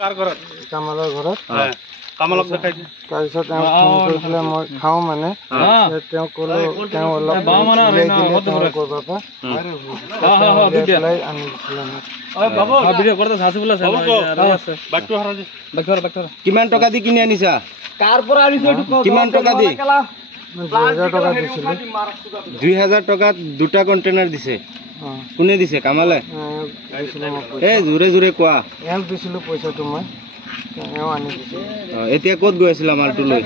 কাৰ ঘৰত কামালৰ ঘৰত কামালক দেখাই তাৰপিছত তেওঁ ফোন কৰিছিলে মই খাওঁ মানে তেওঁ ক'লো তেওঁ অলপ কিমান টকা দি কিনি আনিছা কিমান টকা দি 2000 টকা দিছিলো 2000 টকাত দুটা কন্টেইনাৰ দিছে কোনে দিছে কামালে এই জোৰে জোৰে কোৱা এওঁ দিছিলো পইচাটো মই এওঁ আনি দিছে এতিয়া ক'ত গৈ আছিলা মালটো লৈ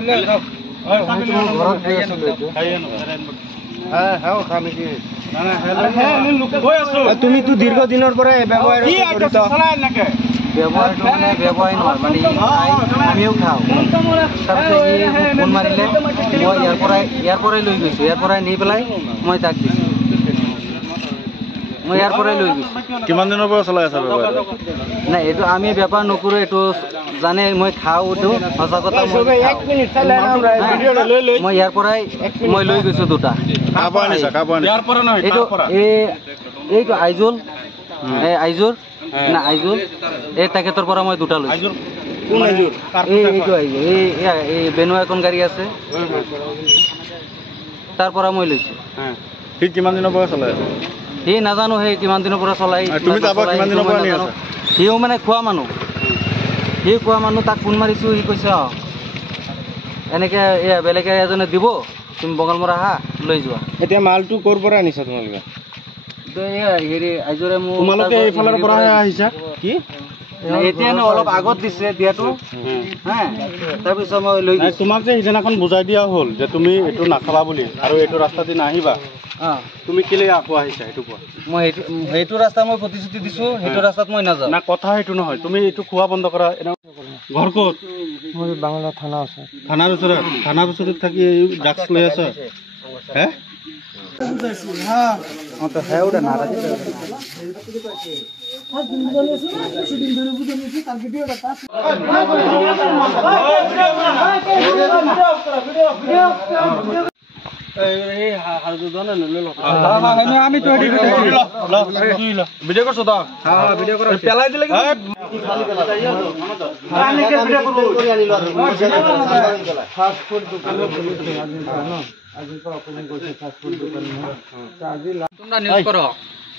ঘৰত গৈ আছিলো তুমিতো দীৰ্ঘদিনৰ পৰা ব্যৱহাৰ আমিও খাওঁ ফোন মাৰিলে মই ইয়াৰ পৰাই লৈ গৈছো ইয়াৰ পৰাই নি পেলাই মই তাক দিছো মই ইয়াৰ পৰাই লৈ গৈছো কিমান দিনৰ পৰা চলাই আছা নাই এইটো আমি বেপাৰ নকৰো এইটো জানে মই খাওঁ এইটো সঁচা কথা মই ইয়াৰ পৰাই মই লৈ গৈছো দুটা এইটো আইজুল আইজুৰ না আইজুল এই তেখেতৰ পৰা মই দুটা লৈছো এইটো এই বেনুৱা এখন গাড়ী আছে তাৰ পৰা মই লৈছো ঠিক কিমান দিনৰ পৰা চলাই আছে সি নাজানো সেই কিমান দিনৰ পৰা চলাই সিও মানে খোৱা মানুহ তাক ফোন মাৰিছো সি কৈছে এনেকে বেলেগে এজনে দিব তুমি বঙালমৰা আহা লৈ যোৱা এতিয়া মালটো ক'ৰ পৰা আনিছা তোমালোকে হেৰি আইজৰে মোক তোমালোকে এইফালৰ পৰা আহিছা কি এতিয়া অলপ আগত দিছে দিয়াটো তাৰপিছত মই লৈ তোমাক যে সিদিনাখন বুজাই দিয়া হ'ল যে তুমি এইটো নাখাবা বুলি আৰু এইটো ৰাস্তা দি নাহিবা তুমি কেলে আকৌ আহিছা সেইটো কোৱা মই সেইটো ৰাস্তা মই প্ৰতিশ্ৰুতি দিছো সেইটো ৰাস্তাত মই নাযাওঁ না কথা সেইটো নহয় তুমি এইটো খোৱা বন্ধ কৰা ঘৰ ক'ত মই বাংলা থানা আছে থানাৰ ওচৰত থাকি ড্ৰাগছ লৈ আছা হে ভিডিঅ' কৰছো তই পেলাই দিলে তোমরা নিউজ করো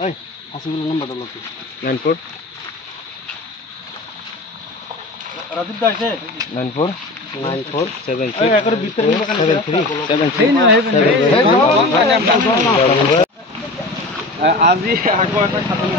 এই হাসিবুল নাম্বারটা লও 94 রাজীব দা আছে 94 74 এই একর ভিতরে নিবা কেন 73 আজি আগো একটা খাতলি